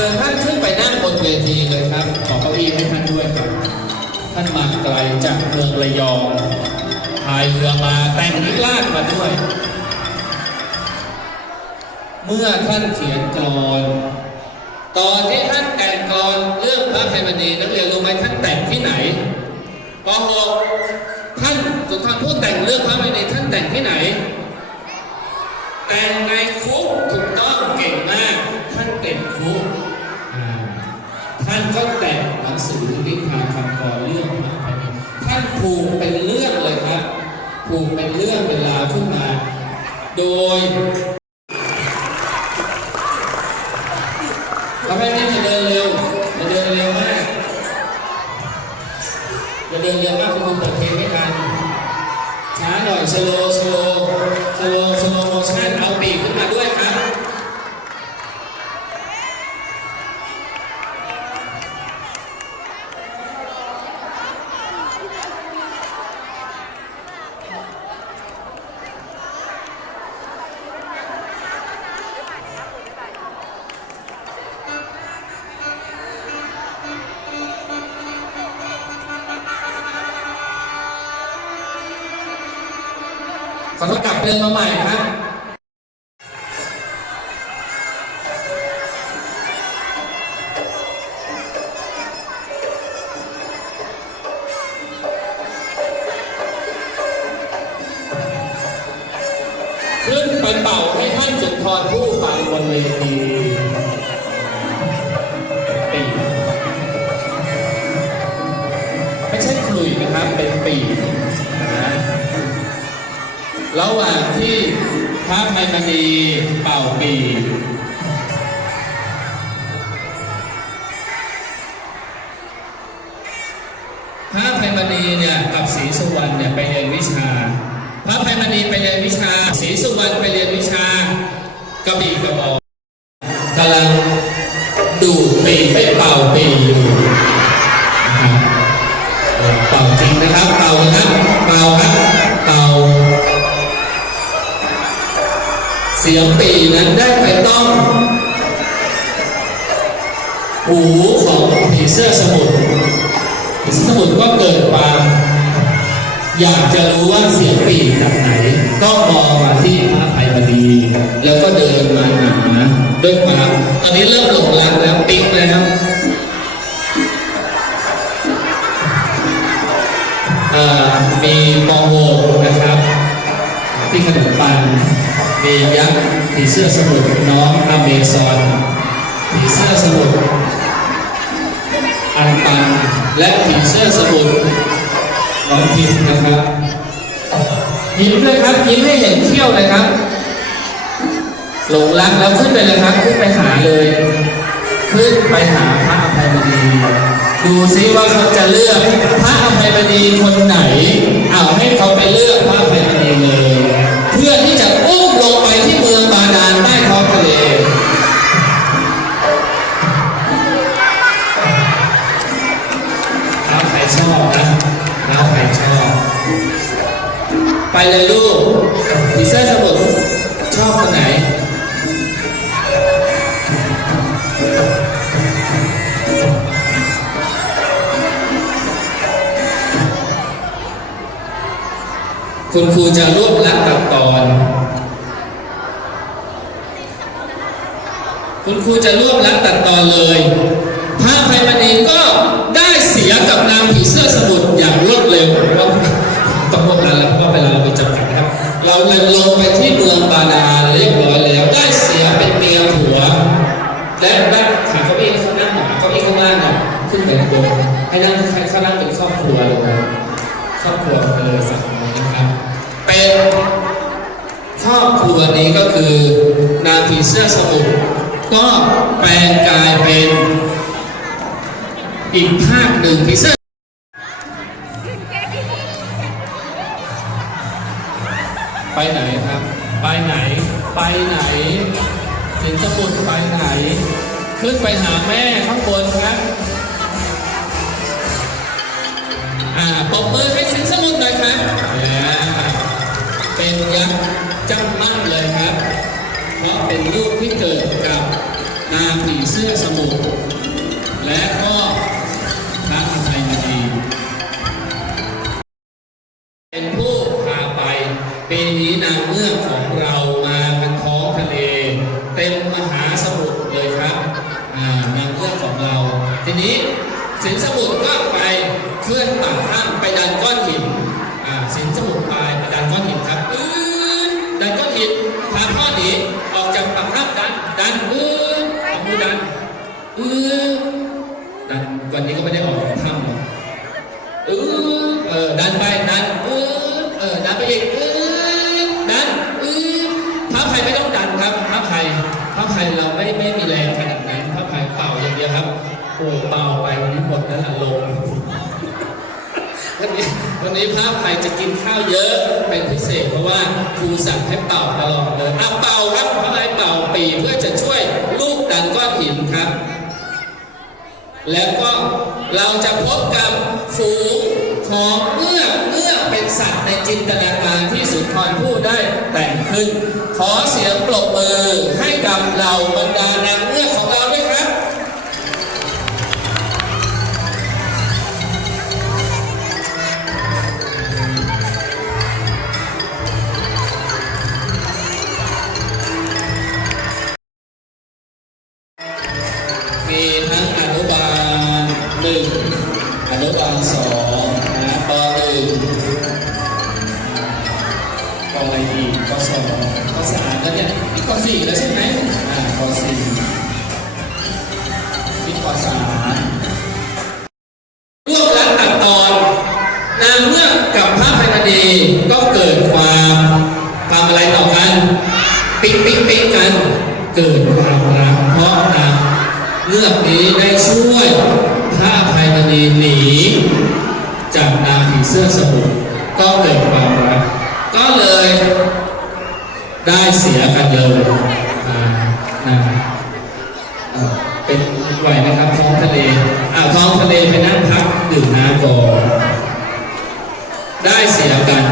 ชิญท่านขึ้นไปนั่งบนเวทีเลยครับ ขอเก้าอี้ให้ท่านด้วยครับ ท่านมาไกลจากเมืองระยองพายเรือมาแต่งนิลาดมาด้วย เมื่อท่านเขียนกรอนตอนที่ท่านแต่งกลอนเรื่องพระไพมณีนักเรียนรู้ไหมท่านแต่งที่ไหนป .6 ท่านสุนทรพูดแต่งเรื่องพระไพมณีท่านแต่งที่ไหน แต่งในคุกถูกต้องเก่งมาก ท่านเป็นคุก ท่านก็แต่งหนังสือนิทานคำกรเรื่องพระไพมณีท่านผูกเป็นเรื่องเลยครับผูกเป็นเรื่องเป็นราขึ้นมา โดยทำให้นี่จะเดินเร็วจะเดินเร็วมากจะเดินเร็วมากคุณเปิดเพลงไม่ทันช้าหน่อยสโลสโลสโล ปีนะระหว่างที่พระไพมณีเป่าปีพระไพมณีเนี่ยกับศรีสุวรรณเนี่ยไปเรียนวิชา พระไพมณีไปเรียนวิชาศรีสุวรรณไปเรียนวิชากระบี่กระบอก อยากจะรู้ว่าเสียงปีจากไหน ก็มองมาที่พระไพมณี แล้วก็เดินมาหาด้วยความตอนนี้เริ่มหลงรักแล้วปิ๊กแล้วมีมองโวนะครับ ที่ขนมปังมียักษ์ผีเสื้อสมุทรน้องอเมซอนผีเสื้อสมุทรอันปันและผีเสื้อสมุทร น้องพิมพ์นะครับยิ้มด้วยครับยิ้มให้เห็นเขี้ยวเลยครับ หลงรักแล้วขึ้นไปเลยครับ ขึ้นไปหาเลย ขึ้นไปหาพระอภัยมณีดูซิว่าเขาจะเลือกพระอภัยมณีคนไหนเอาให้เขาไปเลือกพระอภัยมณีเลย เพื่อที่จะอุ้มลงไปที่เมืองบาดาลใต้ท้องทะเลแล้วใครชอบนะ แล้วใครชอบ ไปเลยลูกผีเสื้อสมุทรชอบคนไหนคุณครูจะรวบลัดตัดตอน คุณครูจะรวบลัดตัดตอนเลย พระไพมณีก็ ได้เสียกับนางผีเสื้อสมุทรอย่างรวดเร็วเพราะต้องรวบลัดแล้วเพราะเว่าเราไปจำแขกครับเลยลงไปที่เมืองบาดาลเรียบร้อยแล้ว ได้เสียเป็นเมียผัว และนั่งขาเก้าอี้เขานั่งหน่อยเก้าอี้ข้างล่างน่ะขึ้นไปบนให้นั่งให้เขานั่งเป็นครอบครัวเลยนะครอบครัวเลยสักหน่อยนะครับ เป็นครอบครัวนี้ก็คือนางผีเสื้อสมุทรก็แปลงกายเป็น อีกภาคหนึ่งผีเสื้อไปไหนครับ ไปไหน ไปไหน สินสมุทรไปไหน ขึ้นไปหาแม่ข้างบนครับ อ่าปรบมือให้สินสมุทรหน่อยครับอ่าเป็นยักษ์จำมั่นเลยครับ เพราะเป็นลูกที่เกิดกับนางผีเสื้อสมุทรและก็ พระอภัยมณีเป็นผู้พาไปปีนี้นางเงือกของเรามากันท้องทะเล เต็มมหาสมุทรเลยครับนางเงือกของเรา ทีนี้สินสมุทรก็ไปเคลื่อนปากถ้ำไปดันก้อนหินอ่าสินสมุทรไปไปดันก้อนหินครับอืดดันก้อนหินพาพ่อหนีออกจากปากถ้ำดันดันอืดเอามือดันอืดดัน วันนี้ก็ไม่ได้ออกจากถ้ำหรอกอือเออดันไปดันอือเออดันไปอีกอือดันอือพระภัยไม่ต้องดันครับพระภัยพระภัยเราไม่ไม่มีแรงขนาดนั้นพระภัยเป่าอย่างเดียวครับโอ้เป่าไปวันนี้หมดแล้วล่ะลงวันนี้วันนี้พระภัยจะกินข้าวเยอะเป็นพิเศษเพราะว่าครูสั่งให้เป่าตลอดเลยอะเป่าครับพระภัยเป่าปีเพื่อจะช่วยลูกดันก้อนหินครับ แล้วก็เราจะพบกับฝูงของเมื่อกเมื่อกเป็นสัตว์ในจินตนาการที่สุนทรผู้ได้แต่งขึ้น ขอเสียงปรบมือให้กับเหล่าบรรดานางเงือก ได้เสียกันเลยอ่านะอ่าเป็นไหวไหมครับท้องทะเลอ่าท้องทะเลไปนั่งพักดื่มน้ำก่อนได้เสียกัน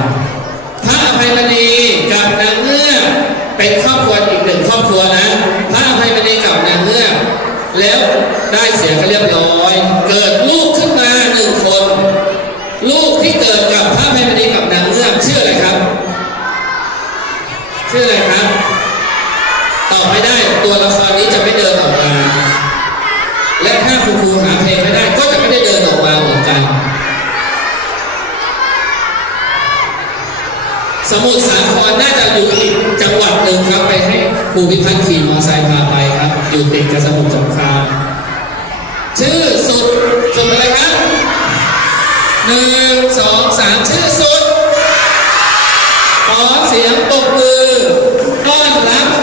พระอภัยมณีกับนางเงือกเป็นครอบครัวอีกหนึ่งครอบครัวนะพระอภัยมณีกับนางเงือกแล้วได้เสียกันเรียบร้อย เกิดลูกขึ้นมาหนึ่งคน ลูกที่เกิดกับพระอภัยมณีกับนางเงือกชื่ออะไรครับ ชื่ออะไรครับ ตอบไม่ได้ตัวละครนี้จะไม่เดินออกมา และถ้าคุณครูหาเพลงไม่ได้ก็จะไม่ได้เดินออกมาเหมือนกัน สมุทรสาครน่าจะอยู่อีกจังหวัดหนึ่งครับไปให้ครูพิพัฒน์ขี่มอเตอร์ไซค์พาไปครับ อยู่ติดกับสมุทรสงครามชื่อสุดสุดอะไรครับหนึ่งสองสามชื่อสุดขอ เสียงปรบมือต้อนรับ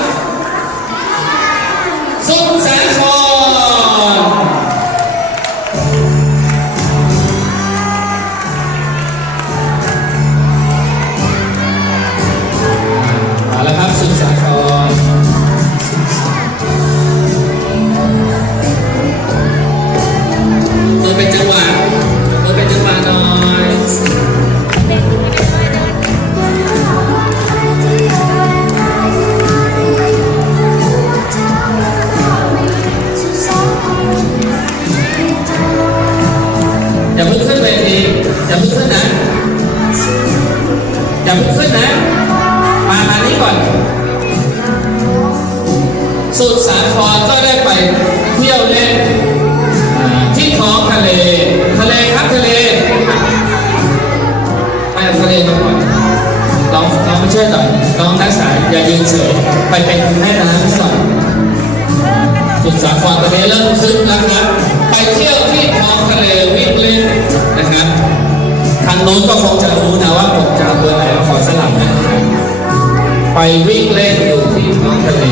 สุดสาครก็ได้ไปเที่ยวเล่นที่ท้องทะเล ทะเลครับทะเลไปทะเลมาก่อนเน้องน้องไม่ช่วยหน่อยน้องนักศึกษาอย่ายืนเฉยไปเป็นแม่น้ำส่องสุดสาครตอนนี้เริ่มคึกแล้วครับไปเที่ยวที่ท้องทะเลวิ่งเล่นนะครับทางโน้นก็คงจะรู้นะว่าผมจะเบอร์ไหนขอสลับนะไปวิ่งเล่นอยู่ที่ท้องทะเล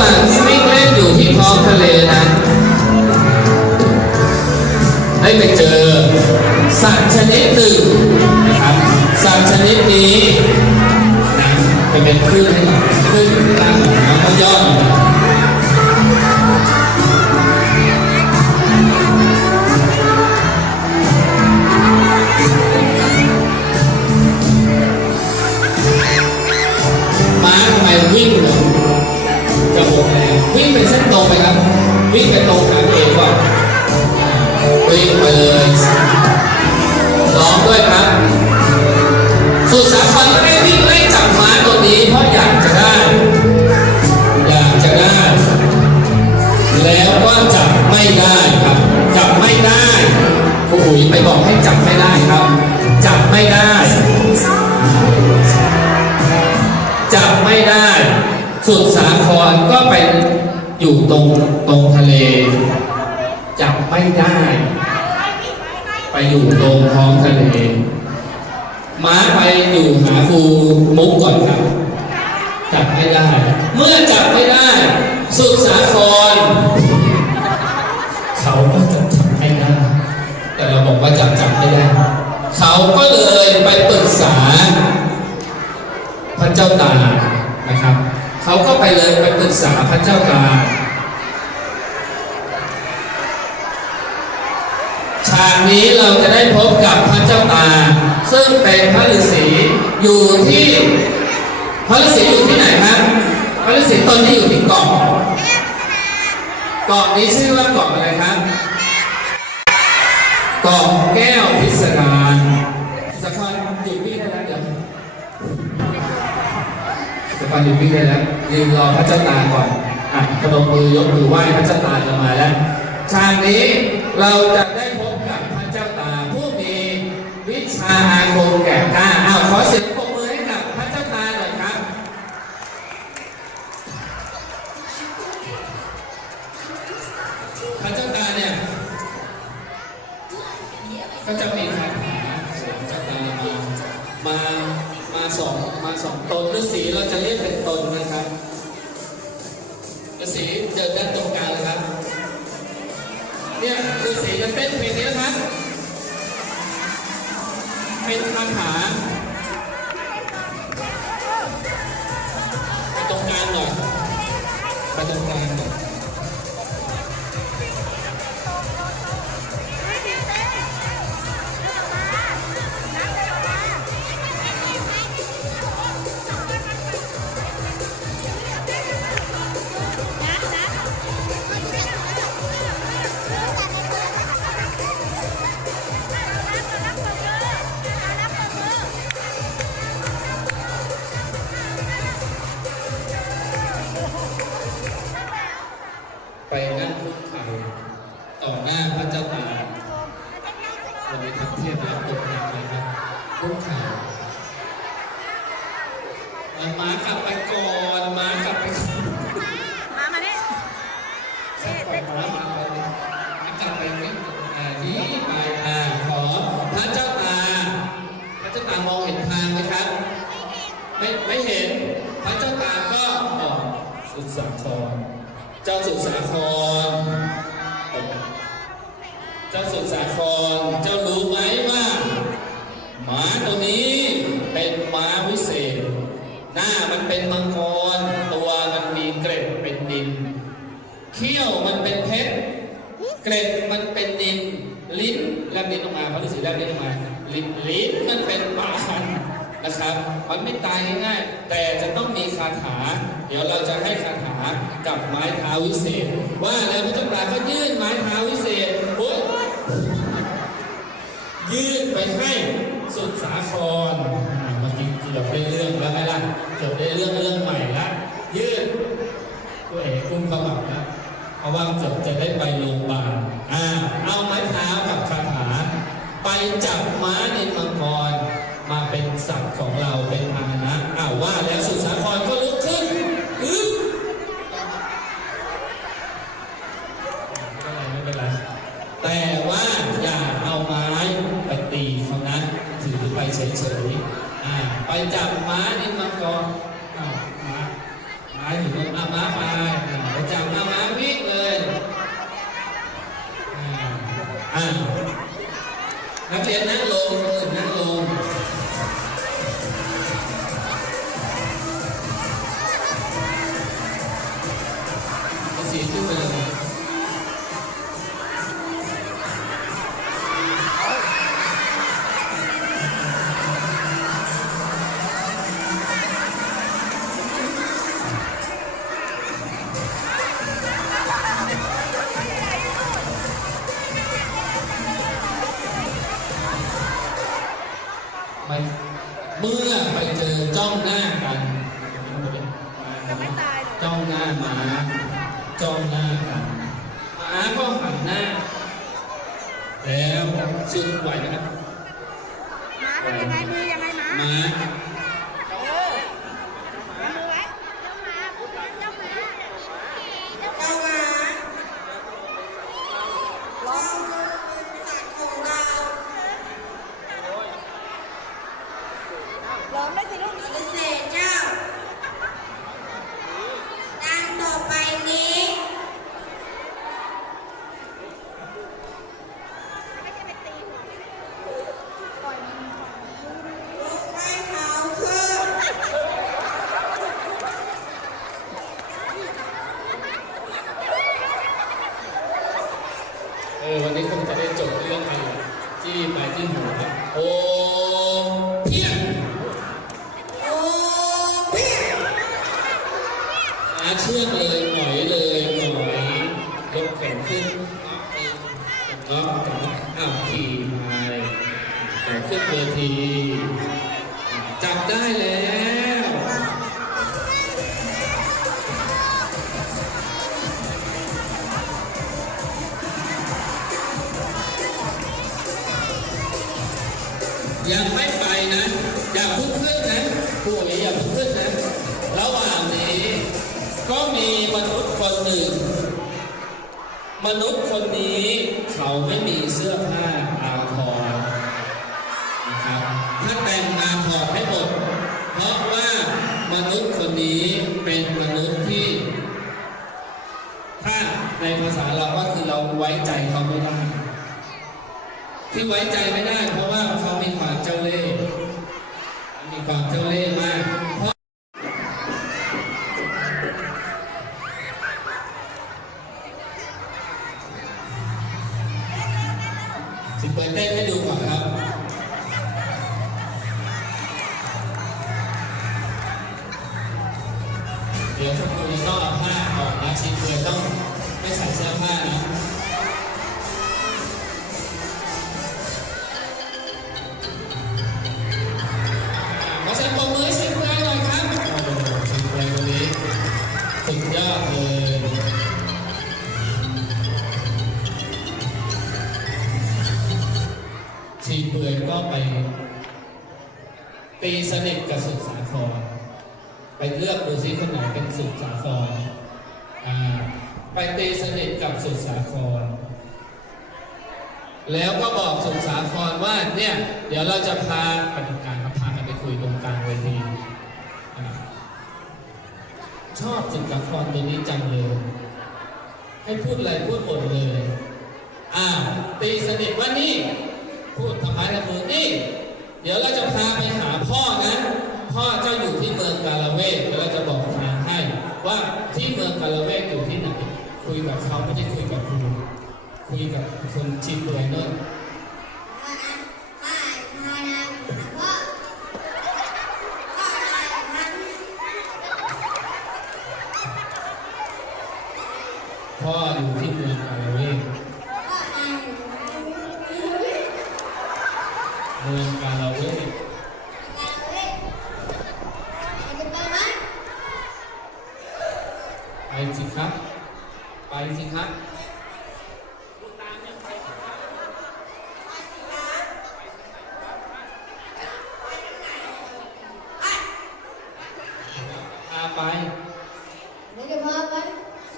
ว่างที่วิ่งเล่นอยู่ที่ท้องทะเลนั้นได้ไปเจอสัตว์ชนิดหนึ่งนะครับสัตว์ชนิดนี้นะไปเป็นคลื่นคลื่นตั้งน้ำมันย่อน ครเขาก็จะจับไม่ได้แต่เราบอกว่าจับจับไม่ได้ เขาก็เลยไปปรึกษา พระเจ้าตานะครับ เขาก็ไปเลยไปปรึกษาพระเจ้าตาฉากนี้เราจะได้พบกับพระเจ้าตา ซึ่งเป็นพระฤาษีอยู่ที่ พระฤาษีอยู่ที่ไหนครับพระฤาษีตนที่อยู่ที่เกาะ กาะนี้ชื่อว่าเกาะอะไรครับเกาะแก้วพิสดารสะพานหยุดวิ่ได้แล้วเดี๋ยวสะพานหยุดวิ่ได้แล้วยืนรอพระเจ้าตาก่อนอะพนมมือยกมือไหว้พระเจ้าตาจะมาแล้วฉากนี้เราจะได้พบกับพระเจ้าตาผู้มีวิชาอาคมแก่กล้า มันเป็นมังกร ตัวมันมีเกร็ดเป็นดิน เขี้ยวมันเป็นเพชร เกร็ดมันเป็นดิน ลิ้นแลบลิ้นออกมาพระฤาษีแลบลิ้นออกมา ลิ้นลิ้นมันเป็นปานนะครับ มันไม่ตายง่ายแต่จะต้องมีคาถา เดี๋ยวเราจะให้คาถากับไม้เท้าวิเศษ ว่าแล้วพระเจ้าตาก็ยื่นไม้เท้าวิเศษปุ๊บยื่นไปให้สุดสาครเมื่อกี้เกือบได้เรื่องแล้วไหมล่ะ จบได้เรื่องเรื่องใหม่ละยืดตัวเอกกุ้มขมับนะเพราะว่าจับจะได้ไปโรงพยาบาลอ่าเอาไม้เท้ากับคาถา ไปจับม้าในมังกรมาเป็นสัตว์ของเราเป็นพาหนะอ่าวว่าแล้วสุสาครก็รู้กขึ้นอึ๊บไม่เป็นไรไม่เป็นไร แต่ว่าอย่าเอาไม้ไปตีเขานะ ถือไปเฉยๆอ่า ไปจับม้านี่มังกรอ้าวม้าม้าอยู่ตรงอะม้าไป หน้าหมาจ้องหน้ากันหมาก็หันหน้า แล้วซึ่งไหวไหมครับหมาทำยังไงมือยังไงหมา หมา เออเอามือไว้เจ้าหมาพูดถึงเจ้าหมาเจ้าหมาร้องสัตว์ของเราร้องได้สิลูก เกษตรเจ้าดังต่อไปนี้ ไม่ใช่ไปตีหัวปล่อยมัน ลุกให้เขาขึ้น เออวันนี้คงจะได้จบเรื่องไปจี้ไปที่หัวโอ้เพี้ยน โอ้เพี้ย หมา เชื่อมเลยหน่อยเลยหน่อยยกแขนขึ้นน็อกน็อกอ้าวขี่มาเลยแต่ขึ้นเวทีจับได้เลย นุษย์คนนี้เขาไม่มีเสื้อผ้าอาภรณ์นะครับถ้าแต่งอาภรณ์ให้หมด เพราะว่ามนุษย์คนนี้เป็นมนุษย์ที่ ถ้าในภาษาเราก็คือเราไว้ใจเขาไม่ได้ ที่ไว้ใจไม่ได้ เพราะว่าเขามีความเจ้าเล่ห์มีความเจ้าเล่ห์มาก ไปเลือกดูซิคนไหนเป็นสุดสาครอ่าไปตีสนิทกับสุดสาคร แล้วก็บอกสุสาครว่าเนี่ยเดี๋ยวเราจะพาปฏิการครับพากันไปคุยตรงกลางเวทีชอบสุสาครตัวนี้จังเลยให้พูดอะไรพูดหมดเลย อ่า ตีสนิทว่านี่ พูดทำไมละมือนี่ เดี๋ยวเราจะพาไปหาพ่อนะ พ่อเจ้าอยู่ที่เมืองกาลาเวกเดี๋ยวเราจะบอกทางให้ ว่าที่เมืองกาลาเวกอยู่ที่ไหนคุยกับเขาไม่ใช่คุยกับครูคุยกับคนชิมเปื่อยเนอะมานะมามานะพ่อพ่ออะไรมันพ่ออยู่ที่เมืองกาลเวกเมืองกาลาเวก การเว้ยจะไปไหม ไปสิครับ ไปสิครับ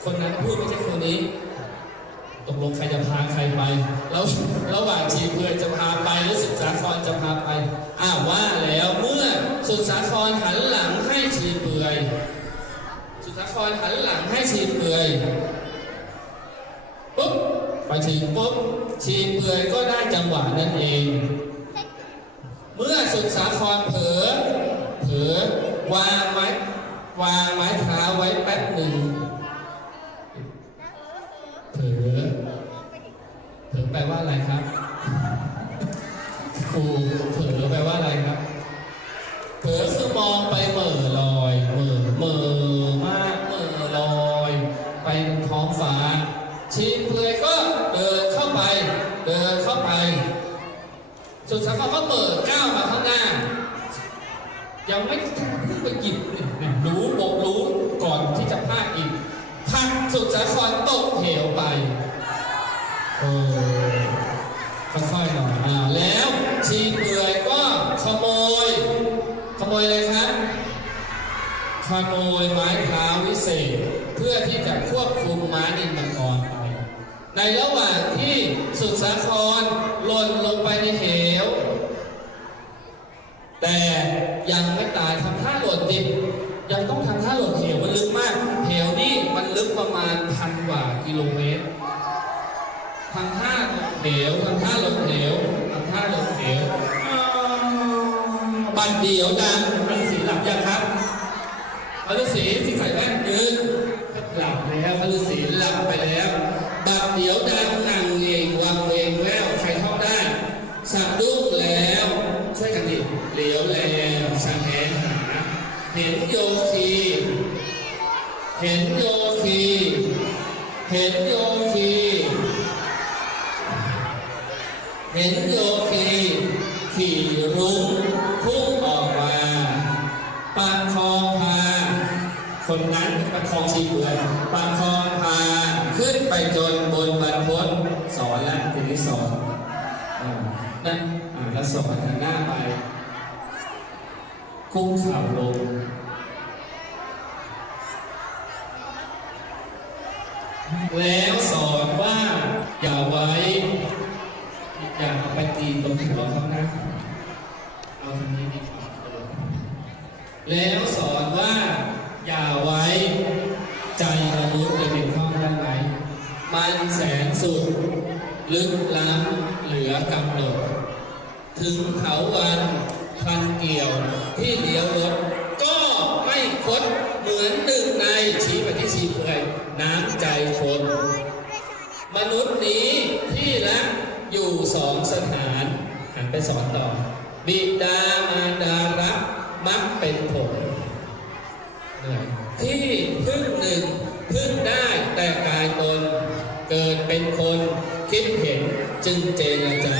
คนนั้นพูดไม่ใช่คนนี้ ตกลงใครจะพาใครไป แล้วระหว่างชีเพื่อนจะพาไปหรือสุดสาครจะพาไป อ้าวว่าแล้วเมื่อสุดสาครหันหลังให้ชีเปื่อย สุดสาครหันหลังให้ชีเปื่อยปุ๊บไปถึงปุ๊บชีเปื่อยก็ได้จังหวะนั่นเอง เมื่อสุดสาครเผลอเผลอวางไม้วาง ไว้แป๊บหนึ่ง สุสาครตกเหวไปเออค่อยๆหน่อยอ่าแล้วชีเปลือยก็ขโมย ขโมยอะไรครับขโมยไม้เท้าวิเศษ เพื่อที่จะควบคุมม้านินมังกรไปในระหว่างที่สุดสาครหล่นลงไปในเหว แต่ยังไม่ ลึกประมาณพันกว่ากิโลเมตรทำท่าเหวทำท่าหล่นเหวทำท่าหล่นเหวอ้าวบัดเดียวดังเป็นสีหลับยังครับพระฤาษีที่ใส่แว่นยืนหลับแล้วพระฤาษีหลับไปแล้วบัดเดียวดังนั่งเอง ไปจนบนบรรพตสอนแล้วทีนี้สอนนั่นแล้วสอนทางหน้าไปคุ้งข่าลงแล้วสอนว่าอย่าไว้อย่าเอาไปตีตรงหัวเขานะเอาทางนี้ดีกว่าเออแล้วสอนว่าอย่าไว้ ใจมนุษย์จะเป็นข้องได้ไหม มัน แสนสุด ลึกล้ำเหลือกำหนด ถึงเขาวันพันเกี่ยวที่เลี้ยวรถก็ไม่คดเหมือนหนึ่งในชี้ไปที่ชี้เปื่อยน้ำใจคน มนุษย์นี้ที่รักอยู่สองสถานหันไปสอนต่อ บิดามารดารักมักเป็นผลที่พึ่งหนึ่ง เป็นคนคิดเห็นจึงเจรจา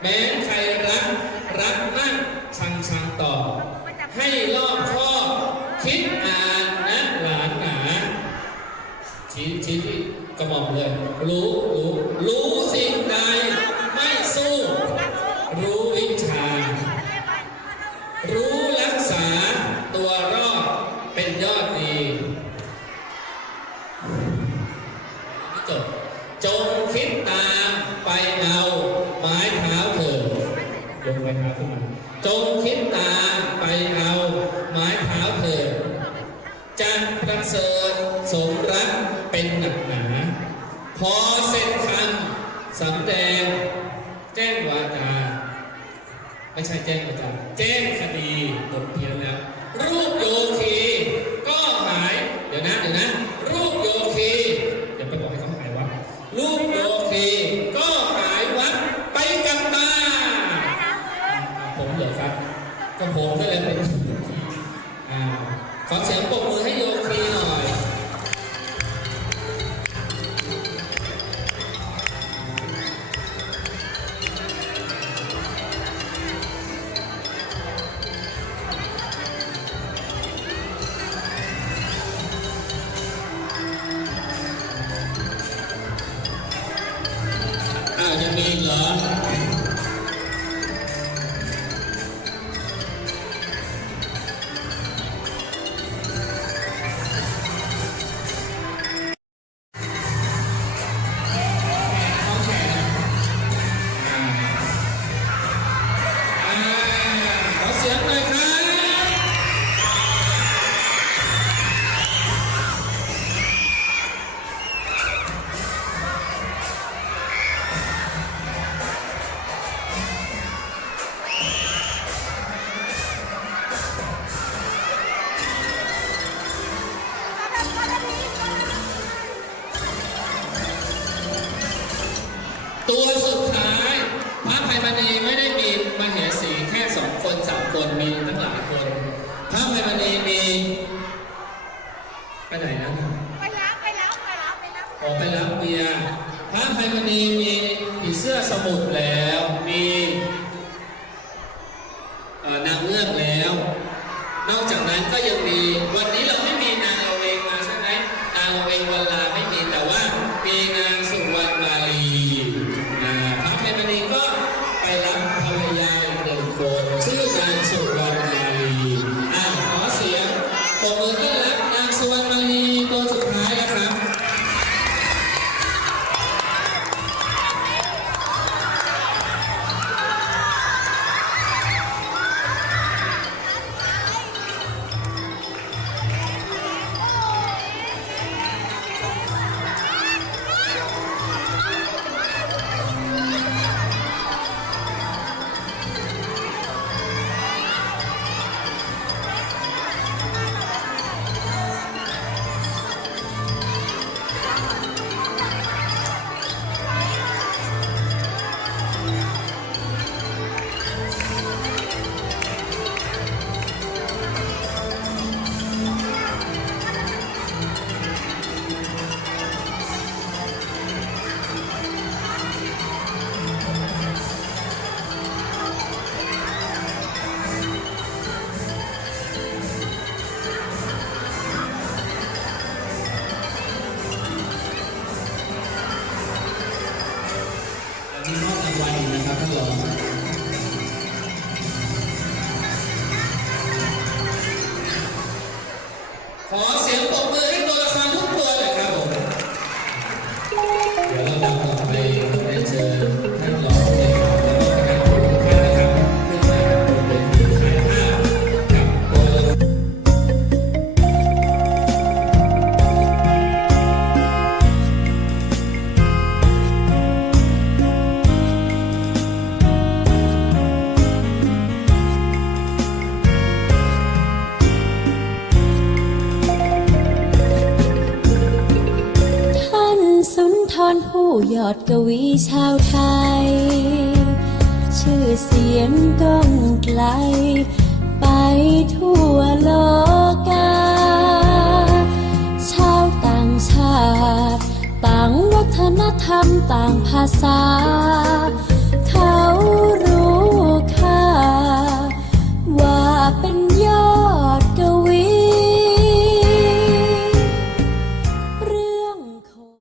แม้ใครรัก รักมากชังชังต่อ ให้รอบคอบคิดอ่านนะหลานหนาชี้ชี้กระหม่อมเลย รู้รู้รู้สิ่งใดไม่สู้ รู้วิชา รู้รักษาตัวรอดเป็นยอดดีไม่จบจงคิดตามไปเอาไม้เท้าเถิดยกไม้เท้า ขึ้นมาจงคิดตามไปเอาไม้เท้าเถิดจันประเสริฐสมรักเป็นหนักหนาพอเสร็จคำสำแดง แจ้งวาจาไม่ใช่แจ้งวาจาแจ้งคดีบทเพียงแล้ว รูปโยคี